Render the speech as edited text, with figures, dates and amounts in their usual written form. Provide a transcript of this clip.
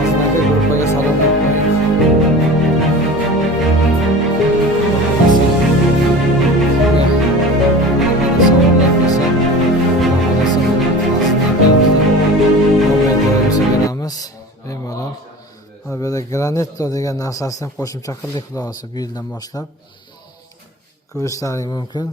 Aslida gruppaga salom deb qo'ying. Savollar bo'lsa, beramiz. Bemalol. Albatta Granetto degan narsasini qo'shimcha qildik, xulosa bu yildan boshlab ko'rishlaring mumkin.